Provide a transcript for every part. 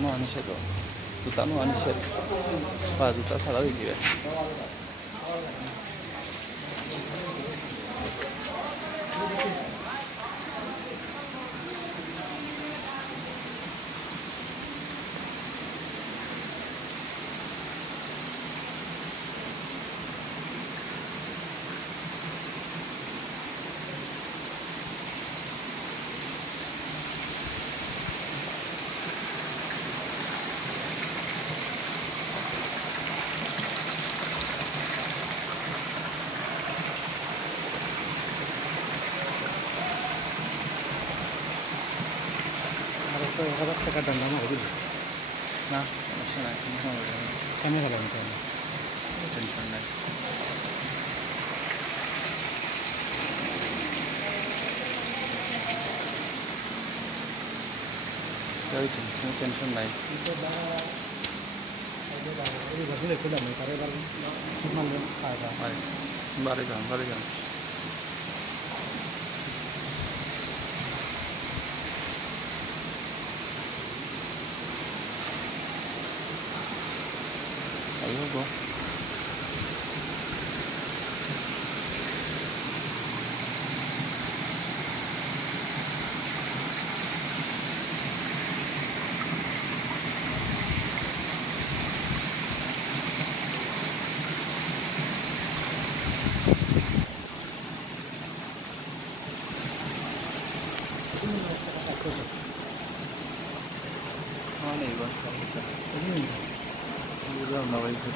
no anishe to. Juta no anishe. Ba juta sala dikibe. তো 1000 টাকা দণ্ড মারি দিল না সমস্যা নাই ক্যামেরা লাগাতে টেনশন নাই টেনশন নাই বাড়ি যান ahí va. Mana iba? Ini. Udah nawai itu.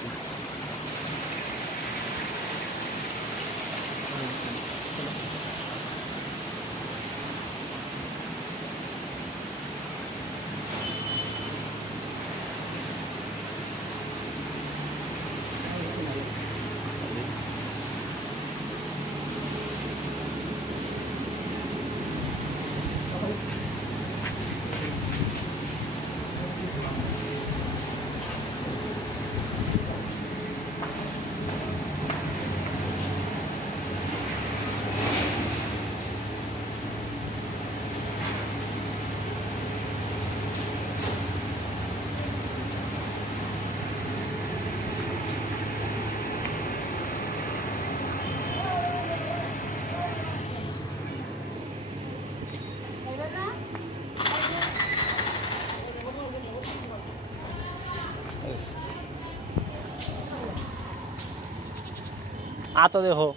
आता देखो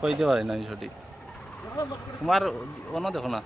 কইতে পারি না সঠিক তোমার অন্য দেখো না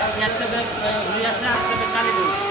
একটা ব্যাগ ঘুরে আসলে একটা ব্যাগ কালি দেবো।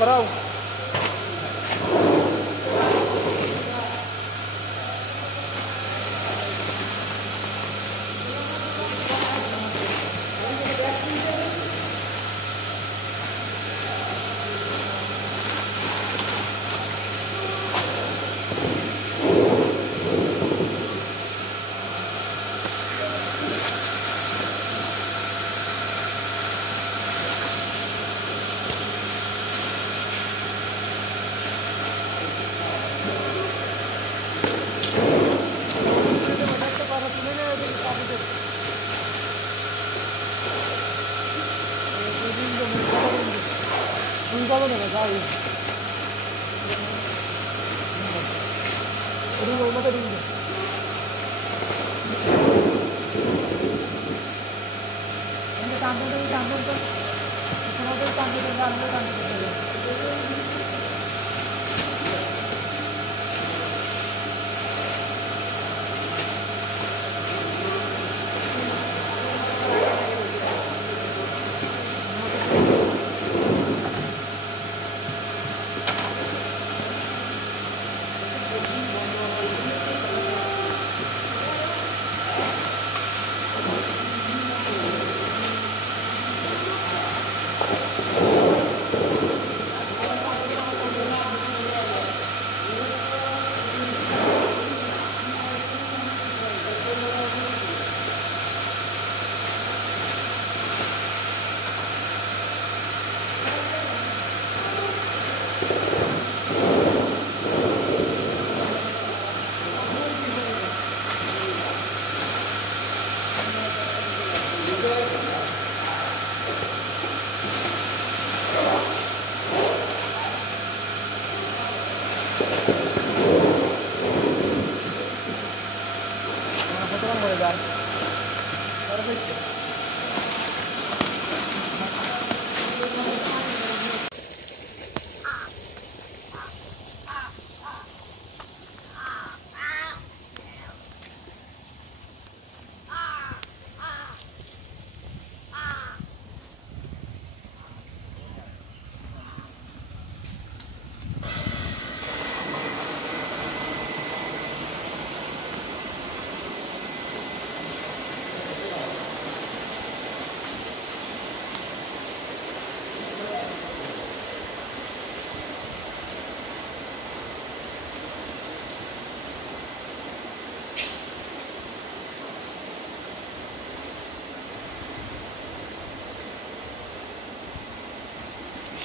Parau.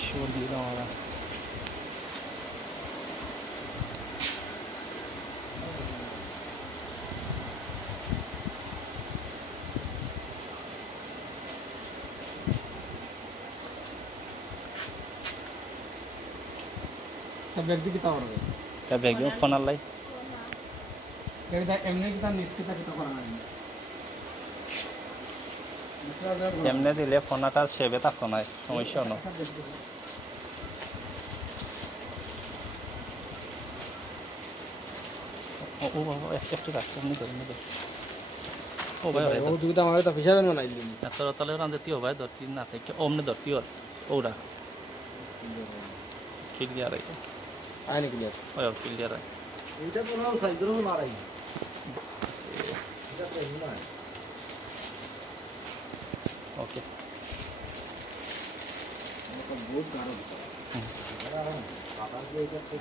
शोर दिए ना हमारा सब व्यक्ति कितना हो रहा है क्या भेगियो फोन अल्लाई क्या एमने कितना निश्चित कितना करना है एमने दिले फोनটা সেভে থাকতো না সমস্যা হলো ও বাবা একটু রাখতে নি ধরে নি ও ভাই ও তুই তো আমাকে তো ফিশার বানাই দিলি এত তাহলে রাঁধতে হবে ভাই ধরতি না থেকে অমনে ধরতি ওর ওরা ক্লিয়ার আছে আয় নাকি যাস ওই ক্লিয়ার আছে এইটা কোনো সাইজেরও মারাই এটা তো না ওকে বহুত গাঢ়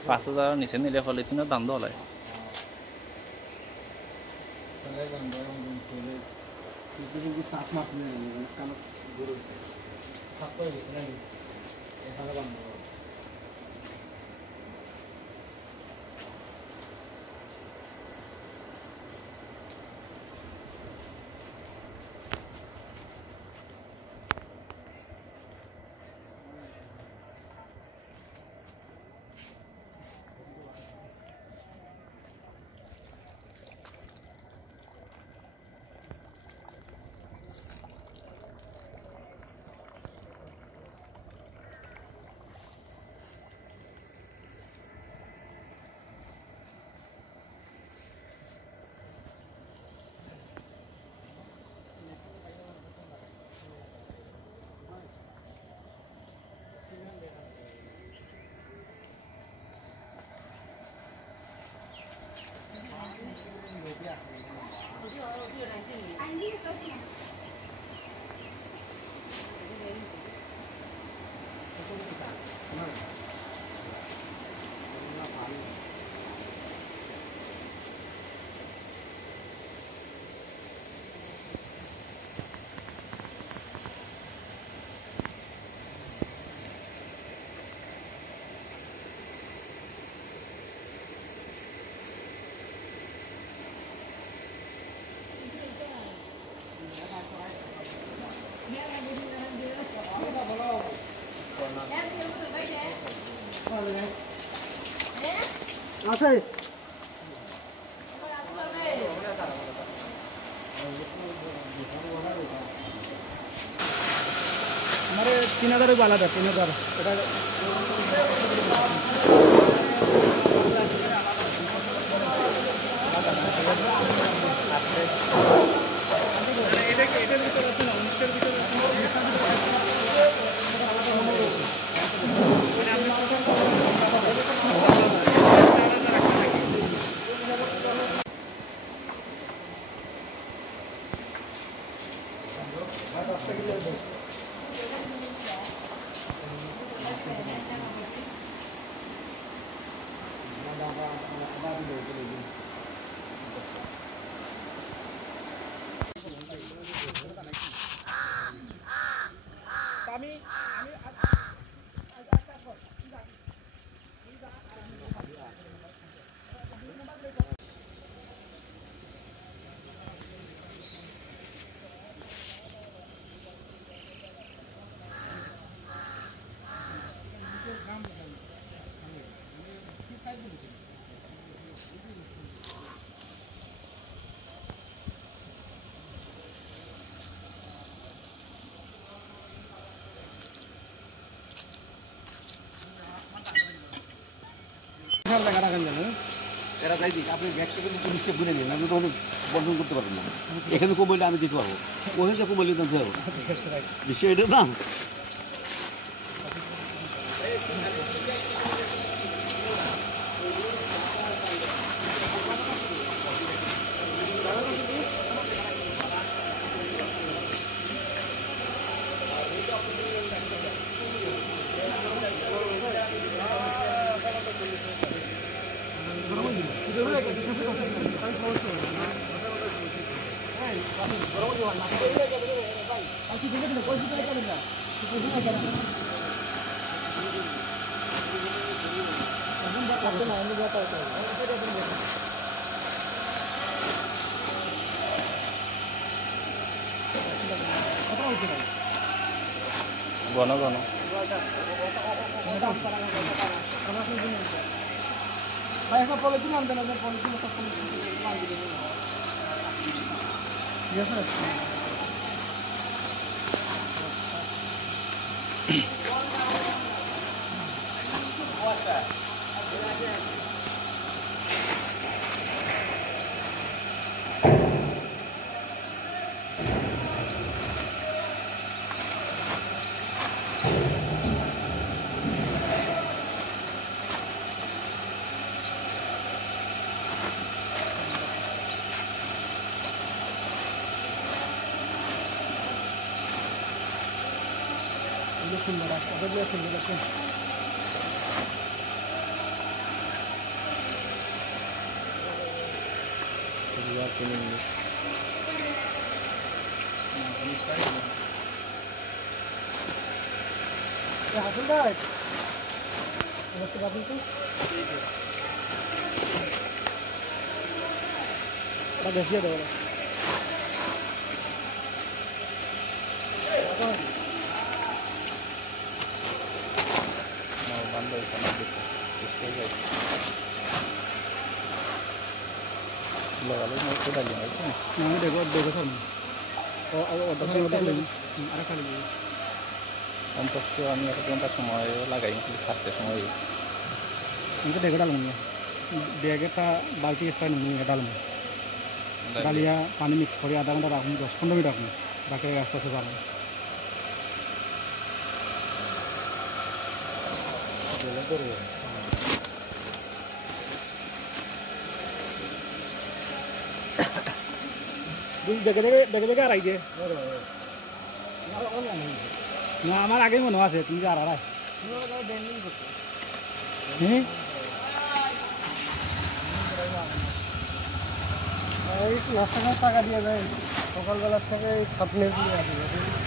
5000 নিচে নিলে ফলে তিন দাম দলে সাত মাস নেই কারণ গরু সাত হয়ে গেছে না এখানে বান্ধব আছে हमारे 3000 वाला था 3000 টাকা টাকা জানেন এরা যাই দিক আপনি ব্যাগ থেকে 30 টাকা গুনে নিন আমি তো বন্ধন করতে পারবেন না এখানে কমাইলে আমি দিতে পারবো ওখানে যা কমাইলে দাম দেবো বিষয় এটা না ঘন ঘন ভাই একটা পলিথিন আনতেন আপনার পলিথিন সব পলিথিন ঠিক আছে সুন্দর আছে সুন্দর আছে হাসুন ভাই দেখতে পাবেন তো দেখিয়ে দেবো বন্ধ হয়েছে না দেখো দেখো স্যার আর খালি অন্তত আমি 1 ঘন্টা সময় লাগাই কিন্তু 7টার সময় ఇంకా దగ్గర ব্যাগটা বালতি একটা নিয়ে ডালম ডালিয়া পানি মিক্স করে আধা ঘন্টা রাখুন 10-15 মিনিট রাখুন রাখে আস্তে আস্তে বাড়ান দেখে দেখে আর আইগে না আমার আগে মনে আছে তুমি আর আড়াই হ্যাঁ এই 10 টাকা দিয়ে দেয় সকালবেলার থেকে খাপনে দিয়ে আসবে